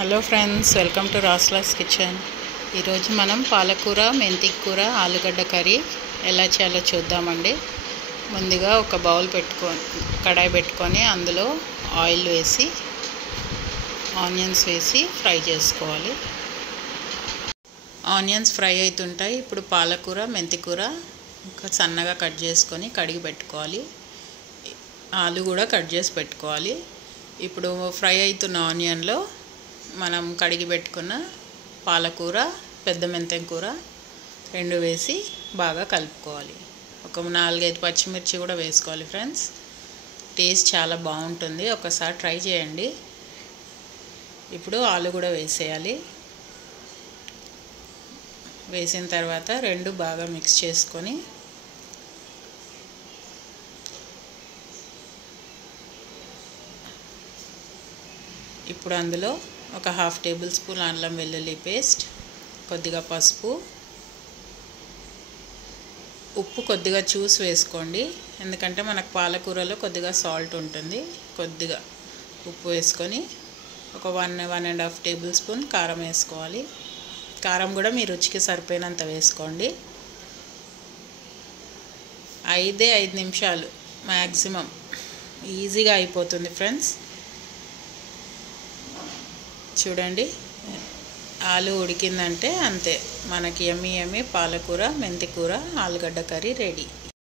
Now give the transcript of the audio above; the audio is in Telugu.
హలో ఫ్రెండ్స్, వెల్కమ్ టు రాస్లాస్ కిచెన్. ఈరోజు మనం పాలకూర, మెంతి కూర, ఆలుగడ్డ కర్రీ ఎలా చేయాలో చూద్దామండి. ముందుగా ఒక బౌల్ కడాయి పెట్టుకొని అందులో ఆయిల్ వేసి ఆనియన్స్ వేసి ఫ్రై చేసుకోవాలి. ఆనియన్స్ ఫ్రై అవుతుంటాయి. ఇప్పుడు పాలకూర, మెంతి కూర సన్నగా కట్ చేసుకొని కడిగి పెట్టుకోవాలి. ఆలు కూడా కట్ చేసి పెట్టుకోవాలి. ఇప్పుడు ఫ్రై అవుతున్న ఆనియన్లో మనం కడిగి పెట్టుకున్న పాలకూర, పెద్ద మెంతం కూర రెండు వేసి బాగా కలుపుకోవాలి. ఒక 4-5 పచ్చిమిర్చి కూడా వేసుకోవాలి ఫ్రెండ్స్. టేస్ట్ చాలా బాగుంటుంది, ఒకసారి ట్రై చేయండి. ఇప్పుడు ఆలు కూడా వేసేయాలి. వేసిన తర్వాత రెండు బాగా మిక్స్ చేసుకొని ఇప్పుడు అందులో ఒక 1/2 టేబుల్ స్పూన్ అల్లం వెల్లుల్లి పేస్ట్, కొద్దిగా పసుపు, ఉప్పు కొద్దిగా చూసి వేసుకోండి, ఎందుకంటే మనకు పాలకూరలో కొద్దిగా సాల్ట్ ఉంటుంది. కొద్దిగా ఉప్పు వేసుకొని ఒక 1-1.5 టేబుల్ స్పూన్ కారం వేసుకోవాలి. కారం కూడా మీ రుచికి సరిపోయినంత వేసుకోండి. 5 నిమిషాలు మ్యాక్సిమం, ఈజీగా అయిపోతుంది ఫ్రెండ్స్. చూడండి, ఆలు ఉడికిందంటే అంతే, మనకి యమ్మీ పాలకూర, మెంతి కూర, ఆలుగడ్డ కర్రీ రెడీ.